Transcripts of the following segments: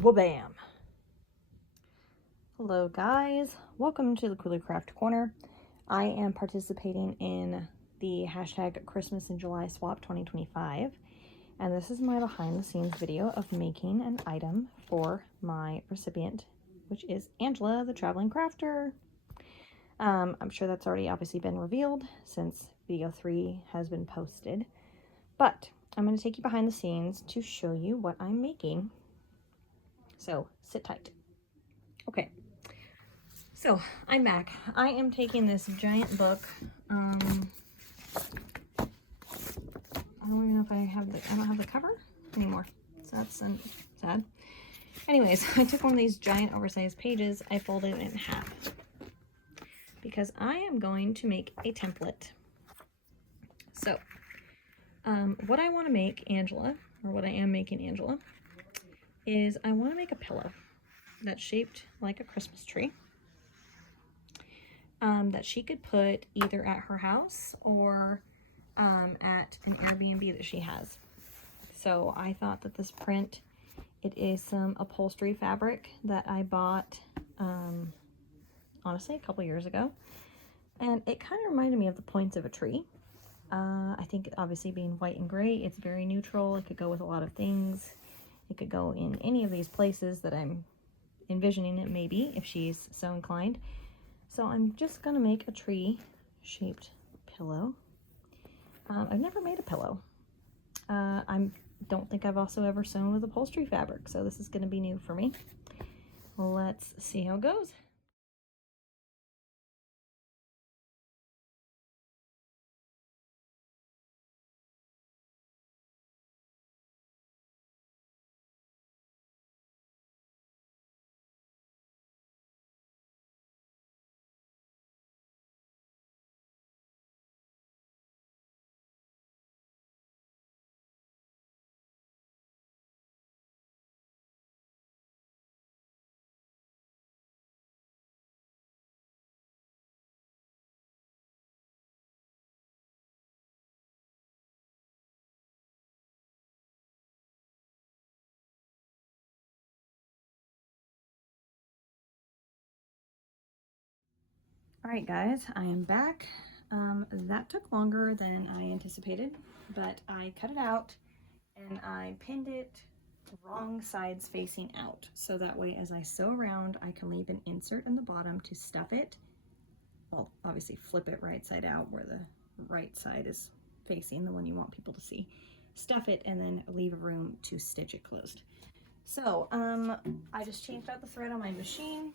Wha-bam! Hello guys, welcome to the Cooler Craft Corner. I am participating in the hashtag Christmas in July swap 2025, and this is my behind the scenes video of making an item for my recipient, which is Angela, the traveling crafter. I'm sure that's already obviously been revealed since video 3 has been posted, but I'm going to take you behind the scenes to show you what I'm making. So sit tight. Okay, so I'm back. I am taking this giant book. I don't even know if I don't have the cover anymore. So that's sad. Anyways, I took one of these giant oversized pages. I folded it in half because I am going to make a template. So what I want to make Angela, or what I am making Angela, is I want to make a pillow that's shaped like a Christmas tree. That she could put either at her house or at an Airbnb that she has. So I thought that this print, it is some upholstery fabric that I bought, honestly, a couple years ago. And it kind of reminded me of the points of a tree. I think obviously being white and gray, it's very neutral. It could go with a lot of things. It could go in any of these places that I'm envisioning it maybe, if she's so inclined. So I'm just going to make a tree-shaped pillow. I've never made a pillow. I don't think I've also ever sewn with upholstery fabric, so this is going to be new for me. Let's see how it goes. Alright guys, I am back. That took longer than I anticipated, but I cut it out and I pinned it wrong sides facing out. So that way as I sew around, I can leave an insert in the bottom to stuff it. Well, obviously flip it right side out where the right side is facing, the one you want people to see. Stuff it and then leave a room to stitch it closed. So I just changed out the thread on my machine.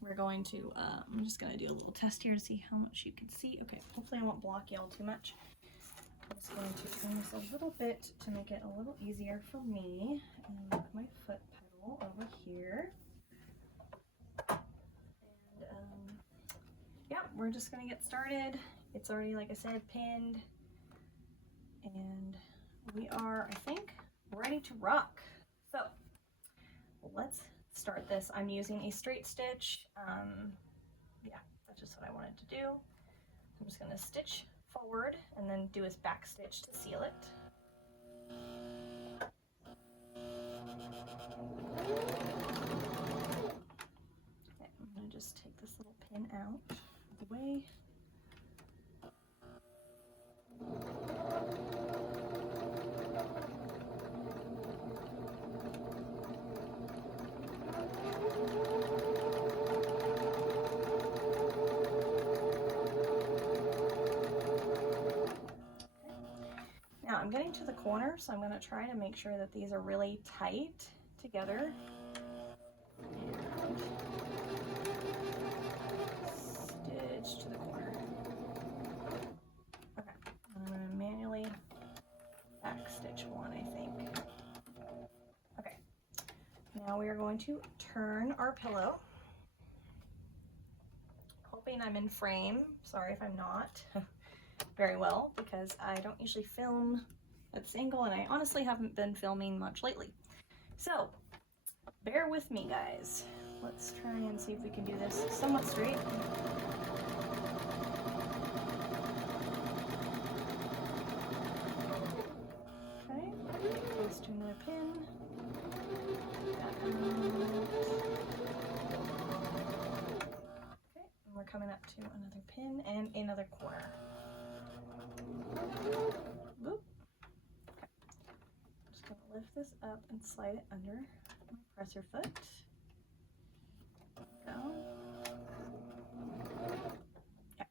We're going to, I'm just going to do a little test here to see how much you can see. Okay, hopefully I won't block y'all too much. I'm just going to turn this a little bit to make it a little easier for me. And move my foot pedal over here. And yeah, we're just going to get started. It's already, like I said, pinned. And we are, I think, ready to rock. So let's start this. I'm using a straight stitch. Yeah, that's just what I wanted to do. I'm just going to stitch forward and then do a back stitch to seal it. Okay, I'm going to just take this little pin out of the way. Now I'm getting to the corner, so I'm going to try to make sure that these are really tight together. And stitch to the corner. Okay, I'm going to manually back stitch one, I think. Okay, now we are going to turn our pillow. Hoping I'm in frame. Sorry if I'm not very well, because I don't usually film at this angle, and I honestly haven't been filming much lately. So bear with me, guys. Let's try and see if we can do this somewhat straight. Okay, get close to another pin. coming up to another pin and another corner. Whoop. Okay. I'm just gonna lift this up and slide it under my presser foot. Go. Okay.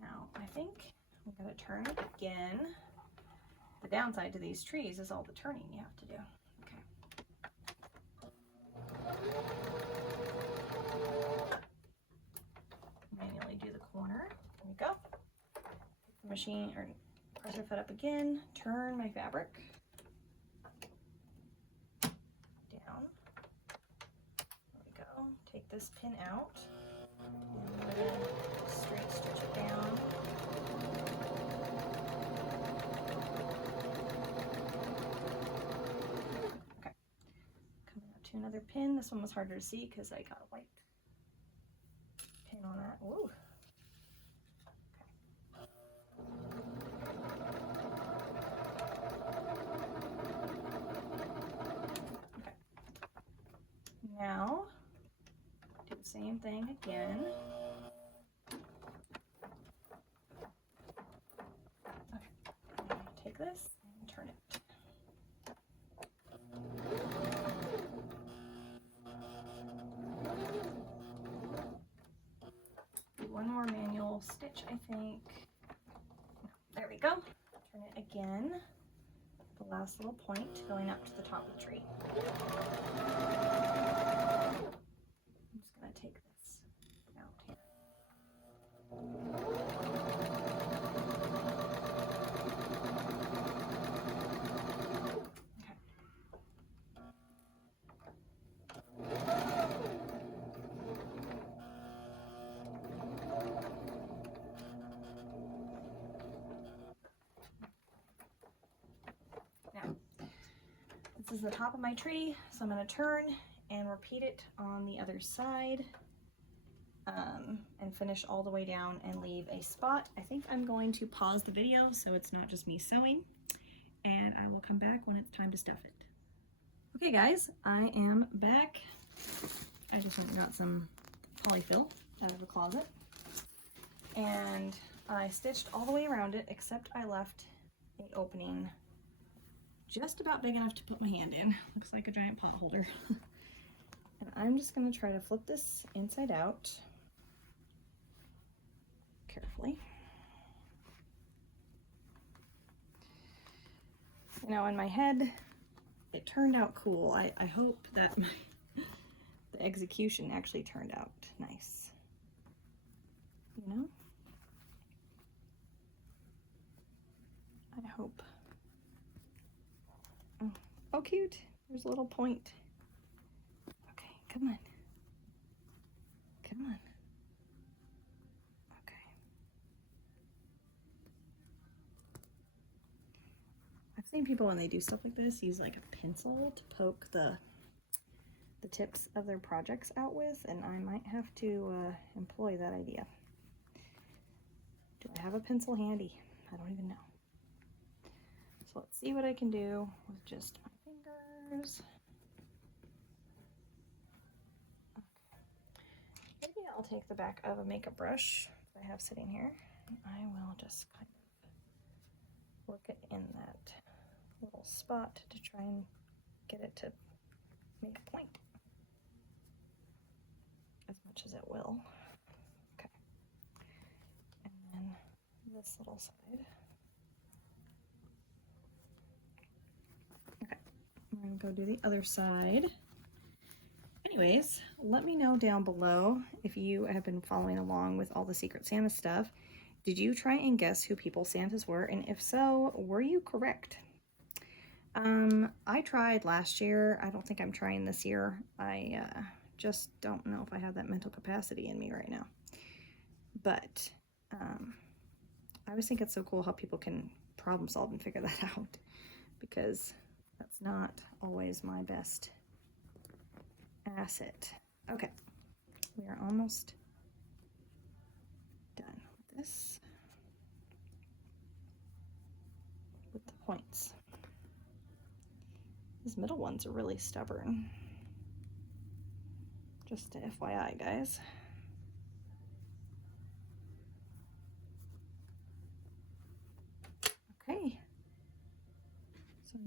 Now I think I'm gonna turn it again. The downside to these trees is all the turning you have to do. Manually do the corner. There we go. Take the machine or presser foot up again. Turn my fabric down. There we go. Take this pin out and then straight stitch it down. Okay. Coming up to another pin. This one was harder to see because I got a white pin on that. Woo. Okay. Now do the same thing again. Okay. Take this and turn it. One more manual stitch, I think. There we go. Turn it again. The last little point going up to the top of the tree. I'm just going to take this out here. This is the top of my tree, so I'm going to turn and repeat it on the other side and finish all the way down and leave a spot. I think I'm going to pause the video so it's not just me sewing, and I will come back when it's time to stuff it. Okay guys, I am back. I just went and got some polyfill out of the closet, and I stitched all the way around it except I left an opening just about big enough to put my hand in. Looks like a giant pot holder. And I'm just going to try to flip this inside out carefully. You know, in my head, it turned out cool. I hope that the execution actually turned out nice. You know? I hope. Oh, cute. There's a little point. Okay, come on. Come on. Okay. I've seen people when they do stuff like this use like a pencil to poke the tips of their projects out with, and I might have to employ that idea. Do I have a pencil handy? I don't even know. So let's see what I can do with just my fingers. Okay. Maybe I'll take the back of a makeup brush that I have sitting here, and I will just kind of work it in that little spot to try and get it to make a point as much as it will. Okay. And then this little side. Okay, I'm gonna go do the other side. Anyways, let me know down below if you have been following along with all the Secret Santa stuff. Did you try and guess who People Santas were? And if so, were you correct? I tried last year. I don't think I'm trying this year. I just don't know if I have that mental capacity in me right now. But I always think it's so cool how people can problem solve and figure that out, because that's not always my best asset. Okay, we are almost done with this, with the points. These middle ones are really stubborn. Just FYI, guys.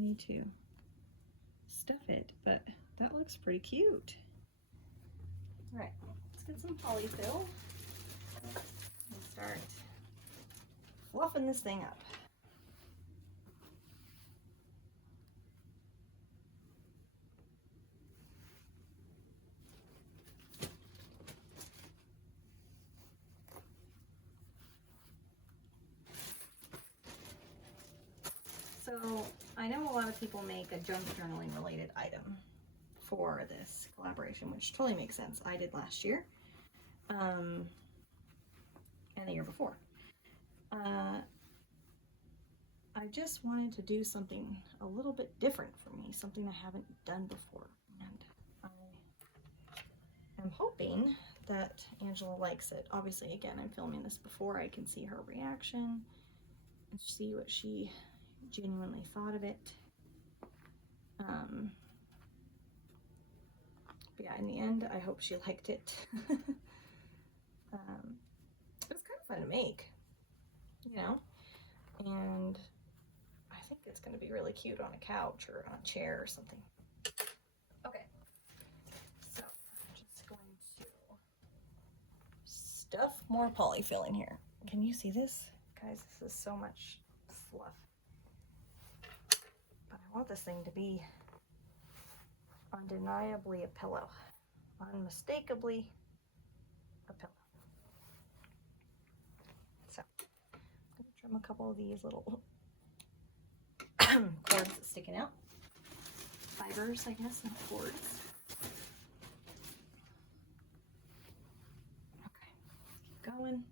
need to stuff it, but that looks pretty cute. All right, let's get some polyfill and start fluffing this thing up. So I know a lot of people make a junk journaling related item for this collaboration, which totally makes sense. I did last year and the year before. I just wanted to do something a little bit different for me, something I haven't done before. And I am hoping that Angela likes it. Obviously, again, I'm filming this before I can see her reaction and see what she genuinely thought of it. But yeah, in the end, I hope she liked it. It was kind of fun to make, you know, and I think it's going to be really cute on a couch or on a chair or something. Okay, so I'm just going to stuff more polyfill in here. Can you see this? Guys, this is so much fluff. But I want this thing to be undeniably a pillow, unmistakably a pillow. So I'm going to trim a couple of these little cords sticking out. Fibers, I guess, and cords. Okay, keep going.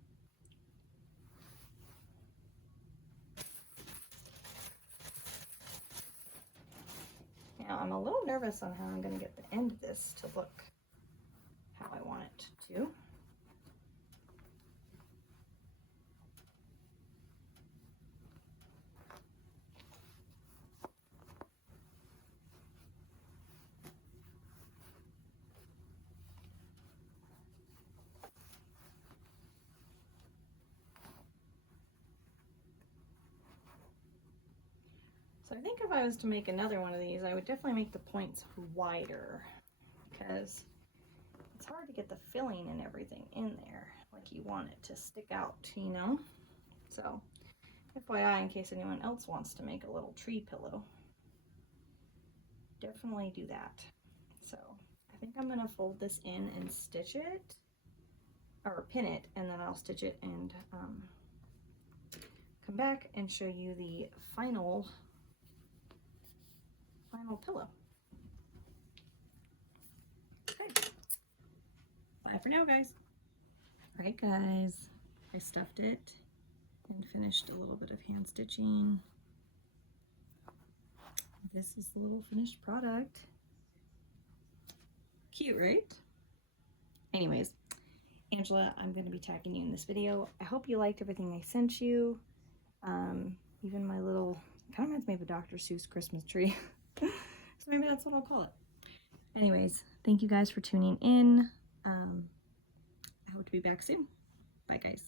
Now I'm a little nervous on how I'm going to get the end of this to look how I want it to. So I think if I was to make another one of these, I would definitely make the points wider because it's hard to get the filling and everything in there like you want it to stick out, you know? So FYI, in case anyone else wants to make a little tree pillow, definitely do that. So I think I'm gonna fold this in and stitch it, or pin it, and then I'll stitch it and come back and show you the final pillow. Okay. Bye for now, guys. All right, guys, I stuffed it and finished a little bit of hand stitching. This is the little finished product. Cute, right? Anyways, Angela, I'm going to be tagging you in this video. I hope you liked everything I sent you. Even my little, kind of reminds me of a Dr. Seuss Christmas tree. So maybe that's what I'll call it. Anyways, thank you guys for tuning in. I hope to be back soon. Bye, guys.